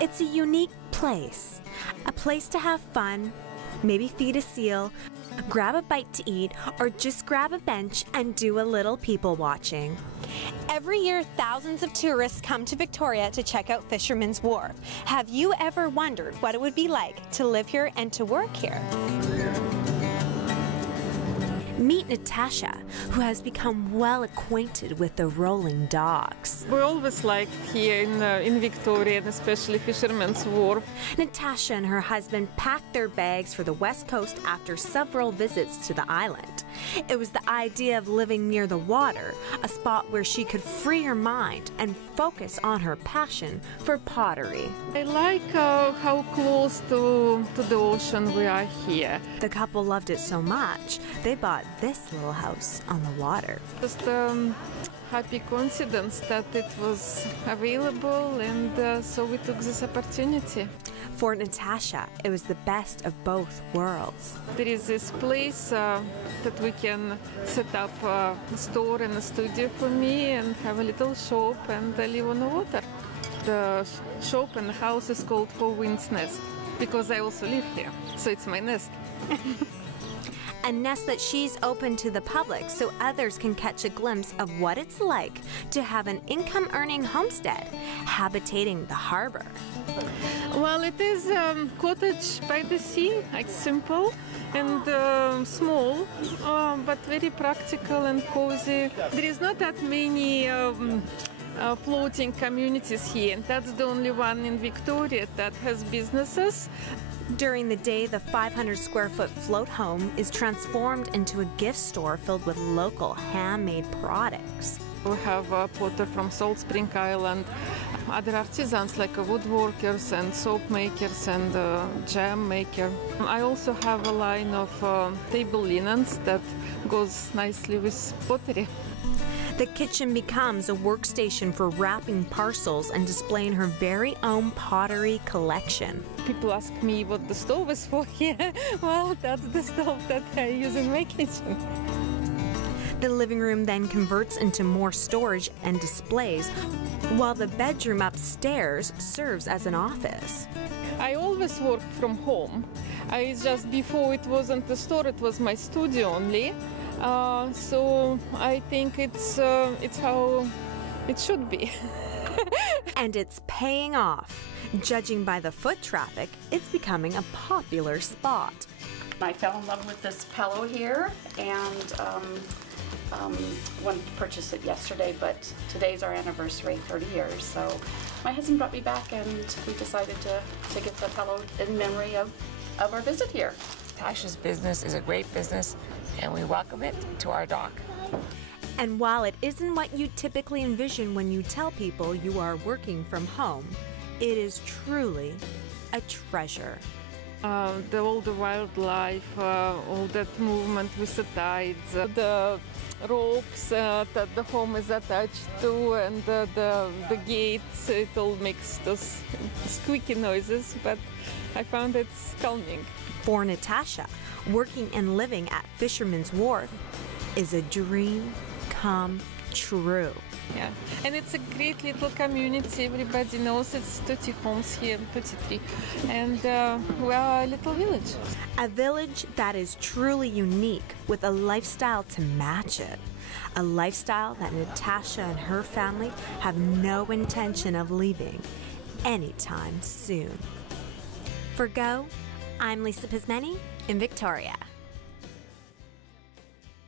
It's a unique place. A place to have fun, maybe feed a seal, grab a bite to eat, or just grab a bench and do a little people watching. Every year, thousands of tourists come to Victoria to check out Fisherman's Wharf. Have you ever wondered what it would be like to live here and to work here? Meet Natasha, who has become well acquainted with the rolling docks. We always liked here in Victoria, and especially Fisherman's Wharf. Natasha and her husband packed their bags for the West Coast after several visits to the island. It was the idea of living near the water, a spot where she could free her mind and focus on her passion for pottery. I like how close to the ocean we are here. The couple loved it so much, they bought this little house on the water. Just happy coincidence that it was available, and so we took this opportunity. For Natasha, it was the best of both worlds. There is this place that we can set up a store and a studio for me and have a little shop and live on the water. The shop and the house is called Four Winds Nest because I also live here, so it's my nest. A nest that she's open to the public so others can catch a glimpse of what it's like to have an income-earning homestead habitating the harbor. Well, it is a cottage by the sea. It's simple and small, but very practical and cozy. There is not that many floating communities here, and that's the only one in Victoria that has businesses. During the day, the 500-square-foot float home is transformed into a gift store filled with local handmade products. We have a potter from Salt Spring Island, other artisans like woodworkers and soap makers and jam maker. I also have a line of table linens that goes nicely with pottery. The kitchen becomes a workstation for wrapping parcels and displaying her very own pottery collection. People ask me what the stove is for here. Well, that's the stove that I use in my kitchen. The living room then converts into more storage and displays, while the bedroom upstairs serves as an office. I always worked from home. Just before it wasn't a store, it was my studio only. So I think it's how it should be. And it's paying off. Judging by the foot traffic, it's becoming a popular spot. I fell in love with this pillow here and wanted to purchase it yesterday, but today's our anniversary, 30 years. So my husband brought me back and we decided to get the pillow in memory of our visit here. Tasha's business is a great business, and we welcome it to our dock. And while it isn't what you typically envision when you tell people you are working from home, it is truly a treasure. All the wildlife, all that movement with the tides, the ropes that the home is attached to, and the gates, it all makes those squeaky noises, but I found it's calming. For Natasha, working and living at Fisherman's Wharf is a dream come true. Yeah, and it's a great little community. Everybody knows it's 30 homes here, 33, and we are a little village. A village that is truly unique with a lifestyle to match it. A lifestyle that Natasha and her family have no intention of leaving anytime soon. For Go, I'm Lisa Pysmenny in Victoria.